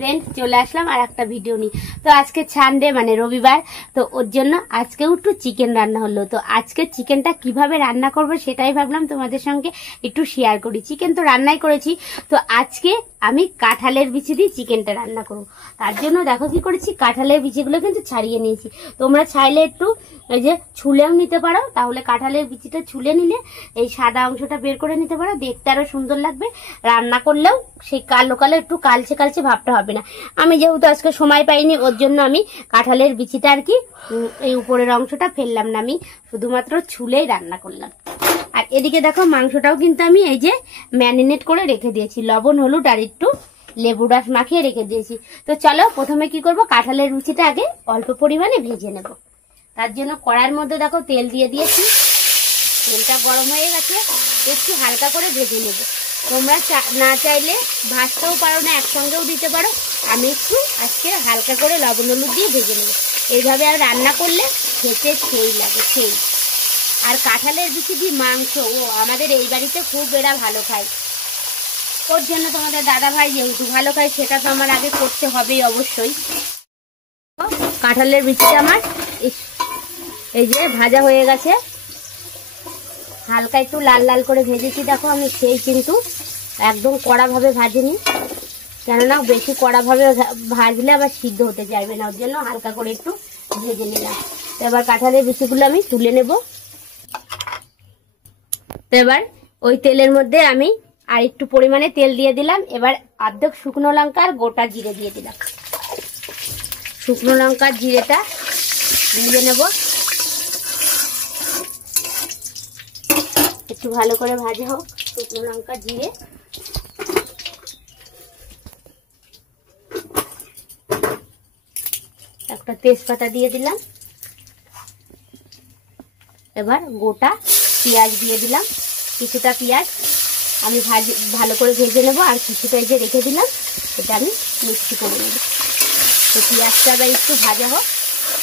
Friend চলে আসলাম আর একটা video নিয়ে। তো আজকে সানডে মানে রবিবার, তো ওর জন্য আজকেও একটু চিকেন রান্না হলো। তো আজকে চিকেনটা কিভাবে রান্না করবো সেটাই ভাবলাম তোমাদের সঙ্গে একটু শেয়ার করি। চিকেন তো রান্নাই করেছি, তো আজকে আমি কাঁঠালের বিচি দিয়ে চিকেনটা রান্না করবো। তার জন্য দেখো কি করেছি, কাঁঠালের বিচিগুলো কিন্তু ছাড়িয়ে নিয়েছি। তোমরা চাইলে একটু এই যে ছুলেও নিতে পারো, তাহলে কাঁঠালের বিচিটা ছুলে নিলে এই সাদা অংশটা বের করে নিতে পারো, দেখতে আরো সুন্দর লাগবে। রান্না করলেও সেই কালো কালো একটু কালচে কালচে ভাবটা হবে না। আমি যেহেতু আজকে সময় পাইনি, ওর জন্য আমি কাঁঠালের বিচিটা আর কি এই উপরের অংশটা ফেললাম না, আমি শুধুমাত্র ছুলেই রান্না করলাম। আর এদিকে দেখো মাংসটাও কিন্তু আমি এই যে ম্যারিনেট করে রেখে দিয়েছি, লবণ হলুদ আর একটু লেবু রস মাখিয়ে রেখে দিয়েছি। তো চলো প্রথমে কি করব, কাঁঠালের বিচিটা আগে অল্প পরিমাণে ভেজে নেব। তার জন্য কড়াইয়ের মধ্যে দেখো তেল দিয়ে দিয়েছি, তেলটা গরম হয়ে গেছে, একটু হালকা করে ভেজে নেব। তোমরা না চাইলে ভাজতেও পারো না, একসঙ্গেও দিতে পারো। আমি একটু আজকে হালকা করে লবণ হলুদ দিয়ে ভেজে নেব। এইভাবে আর রান্না করলে খেতে সেই লাগে সেই। আর কাঁঠালের বিচি দিয়ে মাংস আমাদের এই বাড়িতে খুব এরা ভালো খায়। ওর জন্য তোমাদের দাদা ভাই যেহেতু ভালো খায়, সেটা তো আমার আগে করতে হবেই অবশ্যই। কাঁঠালের বিচিটা আমার এই যে ভাজা হয়ে গেছে, হালকা একটু লাল লাল করে ভেজেছি। দেখো আমি সেই কিন্তু একদম কড়াভাবে ভাজিনি, কেননা বেশি কড়াভাবে ভাজলে আবার সিদ্ধ হতে চাইবে না, ওর জন্য হালকা করে একটু ভেজে নিলাম। তো এবার কাঁঠালের বিচিগুলো আমি তুলে নেব। তো এবার ওই তেলের মধ্যে আমি আর একটু পরিমাণে তেল দিয়ে দিলাম। এবার অর্ধেক শুকনো লঙ্কা আর গোটা জিরে দিয়ে দিলাম। শুকনো লঙ্কার জিরেটা ভেজে নেব, একটু ভালো করে ভাজা হোক শুকনো লঙ্কা জিরে। একটা তেজপাতা দিয়ে দিলাম। এবার গোটা পেঁয়াজ দিয়ে দিলাম, কিছুটা পেঁয়াজ আমি ভালো করে ভেজে নেব, আর কিছুটা যে রেখে দিলাম এটা আমি মিক্সি করে নেব। তো পেঁয়াজটা আবার একটু ভাজা হোক,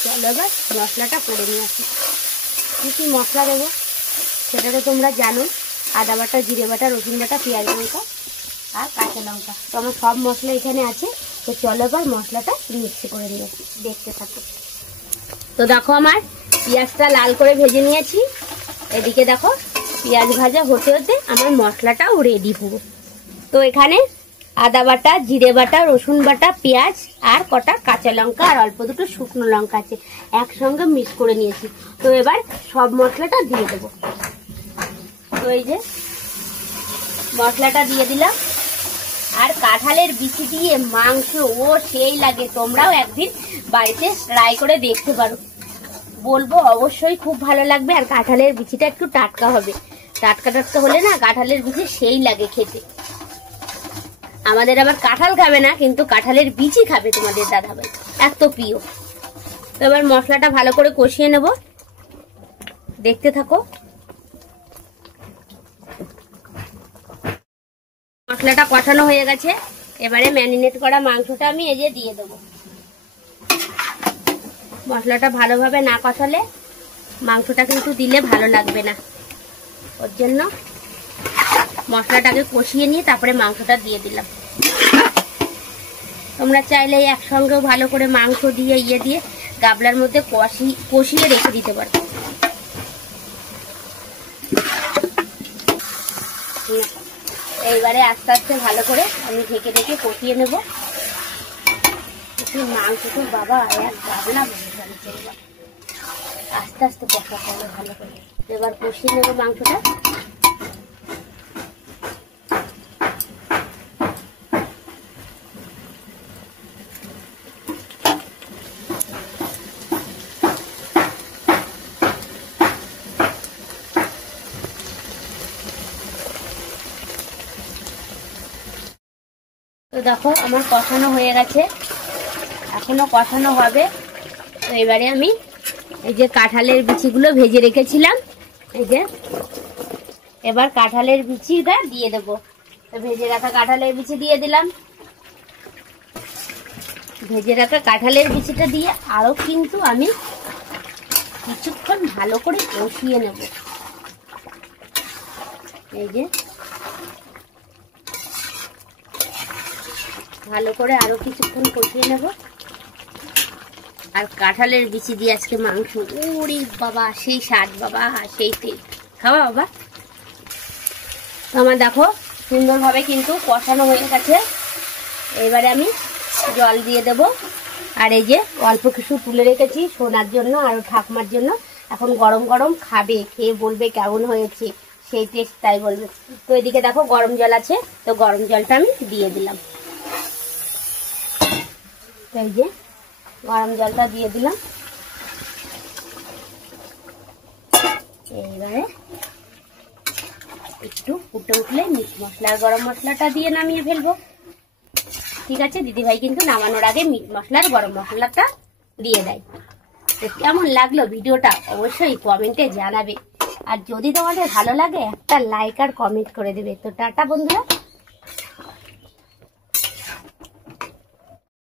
চলো এবার মশলাটা করে নিয়ে আসি। কী কী মশলা দেবো সেটা তো তোমরা জানো, আদা বাটা, জিরে বাটা, রসুন বাটা, পেঁয়াজ লঙ্কা আর কাঁচা লঙ্কা। তো আমার সব মশলা এখানে আছে। তো চলো এবার মশলাটা মিক্সি করে নিয়ে আসি, দেখতে থাকো। তো দেখো আমার পেঁয়াজটা লাল করে ভেজে নিয়েছি। এদিকে দেখো পেঁয়াজ ভাজা হতে হতে আমার মশলাটাও রেডি পুরো। তো এখানে আদা বাটা, জিরে বাটা, রসুন বাটা, পেঁয়াজ আর কটা কাঁচা লঙ্কা আর অল্প দুটো শুকনো লঙ্কা আছে, একসঙ্গে মিক্স করে নিয়েছি। তো এবার সব মশলাটা দিয়ে দেবো। তো এই যে মশলাটা দিয়ে দিলাম। আর কাঁঠালের বিচি দিয়ে মাংস সেই লাগে, তোমরাও একদিন বাড়িতে ট্রাই করে দেখতে পারো, বলবো অবশ্যই খুব ভালো লাগবে। আর কাঁঠালের বিচিটা একটু টাটকা হবে, টাটকা টাটকা হলে না কাঁঠালের বিচি সেই লাগে খেতে। আমাদের আবার কাঁঠাল খাবে না, কিন্তু কাঁঠালের বিচি খাবে তোমাদের দাদা ভাই, এত প্রিয়। তো এবার মশলাটা ভালো করে কষিয়ে নেব, দেখতে থাকো। মশলাটা কষানো হয়ে গেছে, এবারে ম্যারিনেট করা মাংসটা আমি এই যে দিয়ে দেবো। মশলাটা ভালোভাবে না কষালে মাংসটা কিন্তু দিলে ভালো লাগবে না, ওর জন্য মশলাটাকে কষিয়ে নিয়ে তারপরে মাংসটা দিয়ে দিলাম। তোমরা চাইলে একসঙ্গেও ভালো করে মাংস দিয়ে দিয়ে গাবলার মধ্যে কষিয়ে রেখে দিতে পারো। এইবারে আস্তে আস্তে ভালো করে আমি ঢেকে ঢেকে কষিয়ে নেব। মাংস তো বাবা এক গাবলা আস্তে আস্তে কষাতে হবে ভালো করে। এবার কষিয়ে নেব মাংসটা। তো দেখো আমার কষানো হয়ে গেছে, এখনো কষানো হবে। তো এবারে আমি এই যে কাঁঠালের বিচিগুলো ভেজে রেখেছিলাম, এই যে এবার কাঁঠালের বিচিটা দিয়ে দেবো। তো ভেজে রাখা কাঁঠালের বিচি দিয়ে দিলাম। ভেজে রাখা কাঁঠালের বিচিটা দিয়ে আরো কিন্তু আমি কিছুক্ষণ ভালো করে কষিয়ে নেব। এই যে ভালো করে আরো কিছুক্ষণ কষিয়ে নেব। আর কাঁঠালের বিচি দিয়ে আজকে মাংস, ওরে বাবা সেই স্বাদ বাবা, সেই তেল, খাওয়া বাবা। আমার দেখো সুন্দরভাবে কিন্তু কষানো হয়ে গেছে। এবারে আমি জল দিয়ে দেব। আর এই যে অল্প কিছু তুলে রেখেছি সোনার জন্য আর ঠাকুমার জন্য, এখন গরম গরম খাবে, খেয়ে বলবে কেমন হয়েছে, সেই টেস্ট তাই বলবে। তো এদিকে দেখো গরম জল আছে, তো গরম জলটা আমি দিয়ে দিলাম। তো এই যে গরম জলটা দিয়ে দিলাম। এইবারে একটু ফুটে উঠলে মিট মশলা আর গরম মশলাটা দিয়ে নামিয়ে ফেলবো। ঠিক আছে, দিদিভাই কিন্তু নামানোর আগে মিট মশলা আর গরম মশলাটা দিয়ে দেয়। তো কেমন লাগলো ভিডিওটা অবশ্যই কমেন্টে জানাবে। আর যদি তোমাদের ভালো লাগে একটা লাইক আর কমেন্ট করে দেবে। তো টাটা বন্ধুরা।